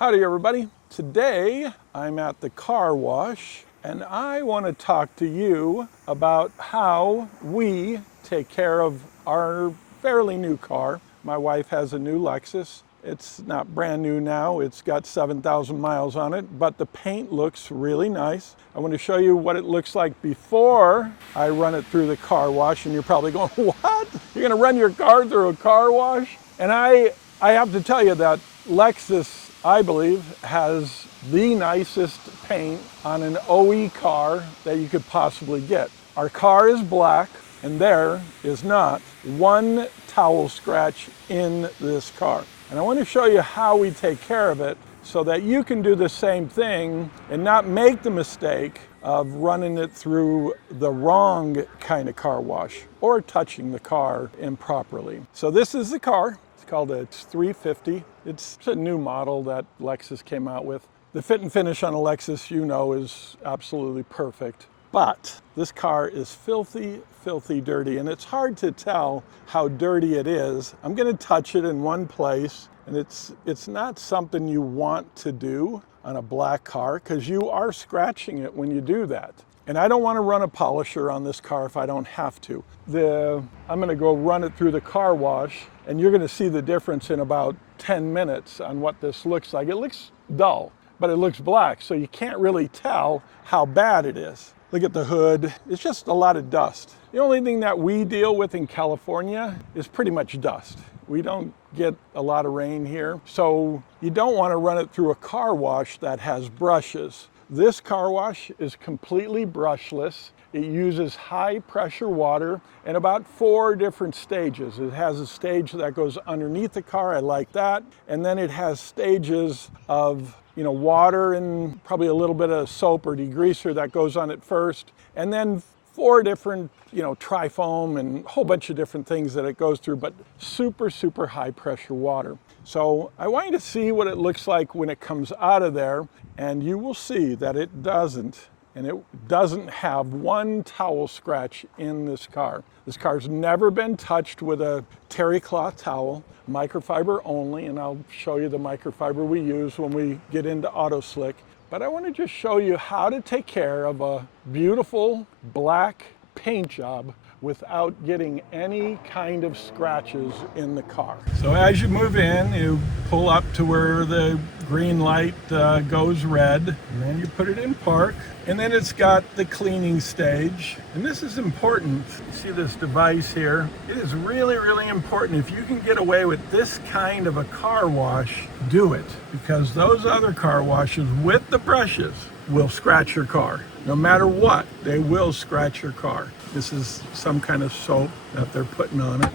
Howdy everybody. Today I'm at the car wash and I want to talk to you about how we take care of our fairly new car. My wife has a new Lexus. It's not brand new now, it's got 7,000 miles on it, but the paint looks really nice. I want to show you what it looks like before I run it through the car wash, and you're probably going, what? You're going to run your car through a car wash? And I have to tell you that Lexus, I believe, has the nicest paint on an OE car that you could possibly get. Our car is black, and there is not one towel scratch in this car. And I want to show you how we take care of it so that you can do the same thing and not make the mistake of running it through the wrong kind of car wash or touching the car improperly. So this is the car. Called a X350. It's a new model that Lexus came out with. The fit and finish on a Lexus, you know, is absolutely perfect. But this car is filthy, filthy dirty, and it's hard to tell how dirty it is. I'm gonna touch it in one place, and it's not something you want to do on a black car because you are scratching it when you do that. And I don't want to run a polisher on this car if I don't have to. I'm going to go run it through the car wash, and you're going to see the difference in about 10 minutes on what this looks like. It looks dull, but it looks black, so you can't really tell how bad it is. Look at the hood. It's just a lot of dust. The only thing that we deal with in California is pretty much dust. We don't get a lot of rain here, so you don't want to run it through a car wash that has brushes. This car wash is completely brushless. It uses high pressure water in about 4 different stages. It has a stage that goes underneath the car, I like that. And then it has stages of water and probably a little bit of soap or degreaser that goes on it first. And then 4 different, trifoam and a whole bunch of different things that it goes through, but super, super high pressure water. So I want you to see what it looks like when it comes out of there, and you will see that it doesn't have one towel scratch in this car. This car's never been touched with a terry cloth towel, microfiber only, and I'll show you the microfiber we use when we get into AutoSlick. But I want to just show you how to take care of a beautiful black paint job without getting any kind of scratches in the car. So as you move in, you pull up to where the green light goes red, and then you put it in park. And then it's got the cleaning stage. And this is important. You see this device here? It is really, really important. If you can get away with this kind of a car wash, do it. Because those other car washes with the brushes will scratch your car. No matter what, they will scratch your car. This is some kind of soap that they're putting on it.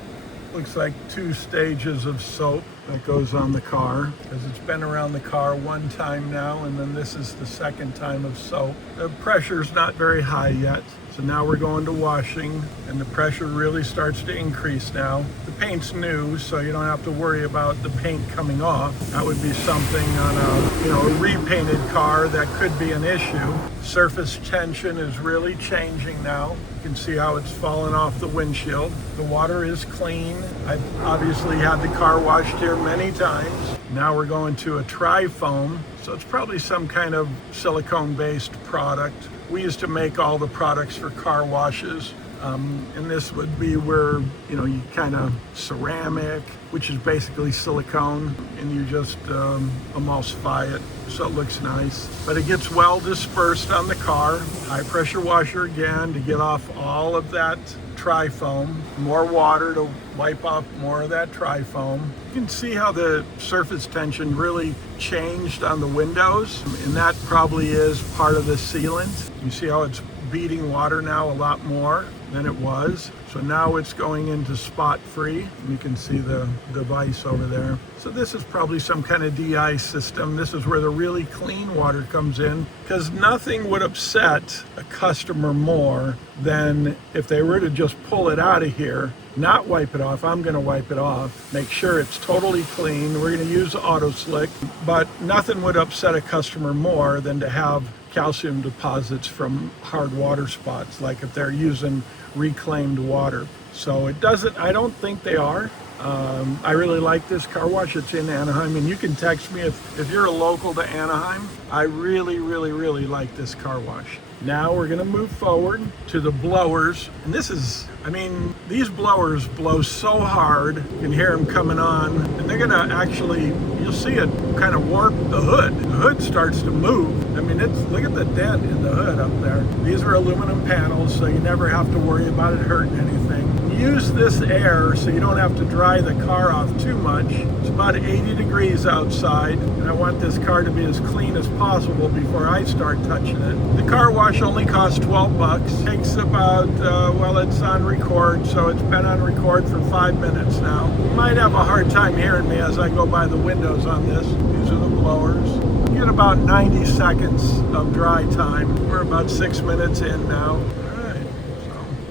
Looks like 2 stages of soap that goes on the car, because it's been around the car 1 time now, and then this is the 2nd time of soap. The pressure's not very high yet, so now we're going to washing, and the pressure really starts to increase now. The paint's new, so you don't have to worry about the paint coming off. That would be something on a repainted car that could be an issue. Surface tension is really changing now. You can see how it's falling off the windshield. The water is clean. I've obviously had the car washed here many times. Now we're going to a tri-foam, so it's probably some kind of silicone-based product. We used to make all the products for car washes, and this would be where you kind of ceramic, which is basically silicone, and you just emulsify it so it looks nice. But it gets well dispersed on the car. High pressure washer again to get off all of that tri-foam. More water to wipe off more of that tri-foam. You can see how the surface tension really changed on the windows, and that probably is part of the sealant. You see how it's beading water now a lot more than it was. So now it's going into spot free. You can see the device over there. So this is probably some kind of de-ice system. This is where the really clean water comes in, because nothing would upset a customer more than if they were to just pull it out of here, not wipe it off. I'm going to wipe it off, make sure it's totally clean. We're going to use AutoSlick, but nothing would upset a customer more than to have calcium deposits from hard water spots, like if they're using reclaimed water. So it doesn't, I don't think they are, I really like this car wash. It's in Anaheim, and you can text me if you're a local to Anaheim. I really, really, really like this car wash. Now we're gonna move forward to the blowers. And this is, I mean, these blowers blow so hard, you can hear them coming on, and they're gonna actually, you'll see it kind of warp the hood. The hood starts to move. I mean, look at the dent in the hood up there. These are aluminum panels, so you never have to worry about it hurting anything. Use this air so you don't have to dry the car off too much. It's about 80 degrees outside, and I want this car to be as clean as possible before I start touching it. The car wash only costs 12 bucks. Takes about, well, it's on record, so it's been on record for 5 minutes now. You might have a hard time hearing me as I go by the windows on this. These are the blowers. You get about 90 seconds of dry time. We're about 6 minutes in now.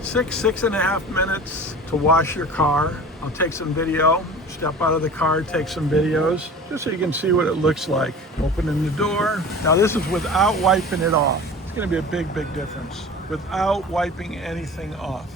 6.5 minutes to wash your car. I'll take some video, step out of the car, take some videos, just so you can see what it looks like. Opening the door. Now this is without wiping it off. It's gonna be a big, big difference. Without wiping anything off.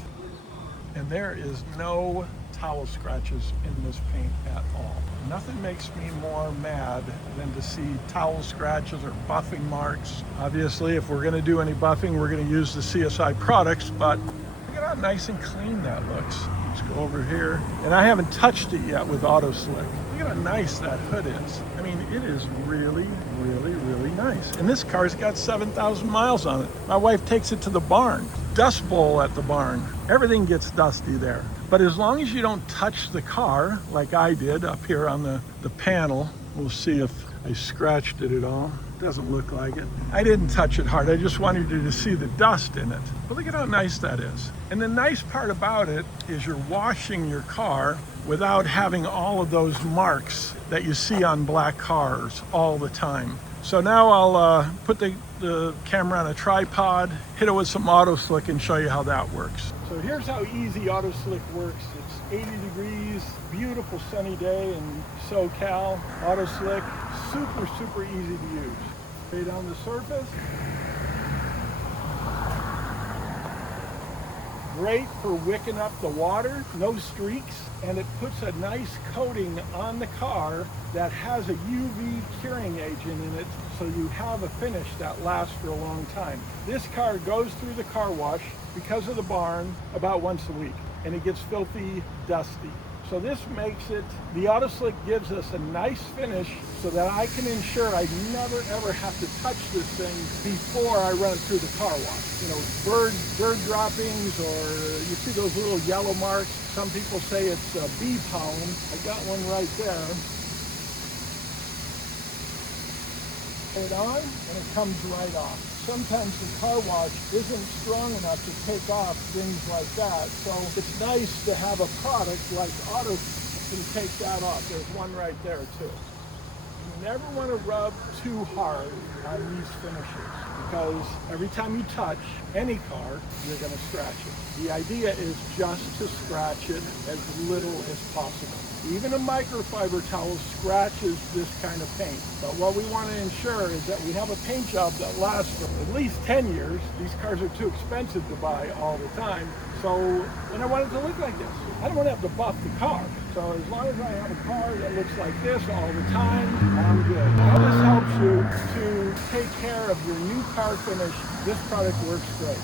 And there is no towel scratches in this paint at all. Nothing makes me more mad than to see towel scratches or buffing marks. Obviously, if we're gonna do any buffing, we're gonna use the CSI products, but look at how nice and clean that looks. Let's go over here. And I haven't touched it yet with AutoSlick. Look at how nice that hood is. I mean, it is really, really, really nice. And this car's got 7,000 miles on it. My wife takes it to the barn. Dust bowl at the barn. Everything gets dusty there. But as long as you don't touch the car, like I did up here on the panel, we'll see if I scratched it at all. Doesn't look like it. I didn't touch it hard. I just wanted you to see the dust in it. But look at how nice that is. And the nice part about it is you're washing your car without having all of those marks that you see on black cars all the time. So now I'll put the camera on a tripod, hit it with some AutoSlick, and show you how that works. So here's how easy AutoSlick works. It's 80 degrees, beautiful sunny day in SoCal. AutoSlick, super, super easy to use. Spray down the surface. Great for wicking up the water, no streaks, and it puts a nice coating on the car that has a UV curing agent in it, so you have a finish that lasts for a long time. This car goes through the car wash because of the barn about once a week, and it gets filthy, dusty. So this makes it, the AutoSlick gives us a nice finish so that I can ensure I never ever have to touch this thing before I run it through the car wash. You know, bird droppings, or you see those little yellow marks. Some people say it's bee pollen. I got one right there. Put it on and it comes right off. Sometimes the car wash isn't strong enough to take off things like that, so it's nice to have a product like AutoSlick can take that off. There's one right there too. You never want to rub too hard on these finishes, because every time you touch any car, you're going to scratch it. The idea is just to scratch it as little as possible. Even a microfiber towel scratches this kind of paint. But what we want to ensure is that we have a paint job that lasts for at least 10 years. These cars are too expensive to buy all the time. So, and I want it to look like this. I don't want to have to buff the car. So as long as I have a car that looks like this all the time, I'm good. Now this helps you to take care of your new car finish. This product works great.